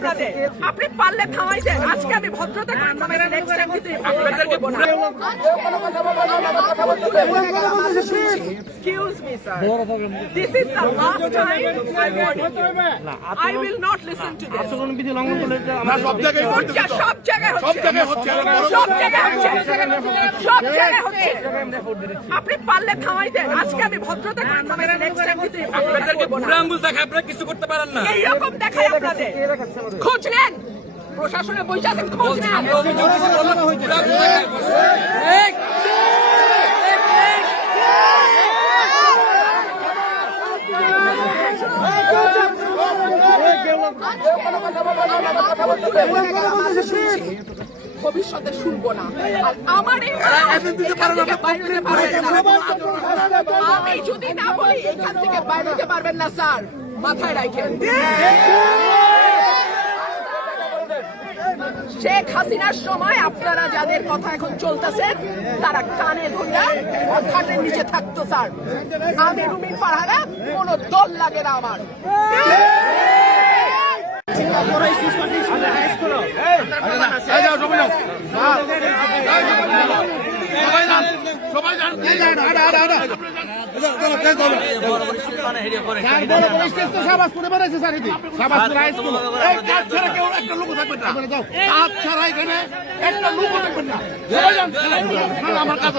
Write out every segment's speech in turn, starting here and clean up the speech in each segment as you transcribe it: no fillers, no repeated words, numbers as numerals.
আপনাদের, আপনি পারলে থামাইছেন। আজকে আমি ভদ্রতা করে থামাইছি, নেক্সট টাইম কিন্তু আপনাদেরকে বলবো না। Excuse me, sir. This is the last time I warn you. I will not listen to this. সব জায়গায় সব জায়গায় হচ্ছে। আপনি পারলে থামাইতেন। আজকে আমি ভদ্রতা করে থামাইছি, নেক্সট টাইম কিন্তু আপনাদেরকে বলবো না। আঙ্গুল দেখায় আপনারা কিছু করতে পারেন না। এইরকম দেখায় আপনাদের। খোঁজ নেন, প্রশাসনে বসে আছেন, খোঁজ নেন। ভবিষ্যতে শুনবো না। আর আমার আমি যদি না বলি এখান থেকে বাইরে যেতে পারবেন না স্যার, মাথায় রাখেন। শেখ হাসিনার সময় আপনারা যাদের কথা এখন চলতেছেন তারা কানে ধরে খাটের নিচে থাকতো স্যার। আমি রুমিন ফারহানা, কোনো দল লাগে না আমার। আমার কাছে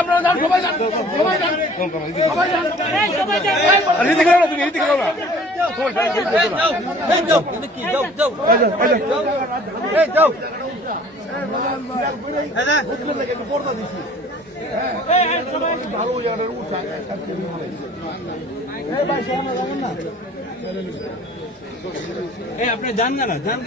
আপনারা যান, সবাই যান, সবাই যান, সবাই যান। রীতি করো না, তুমি রীতি করো না। আপনি যান না, যান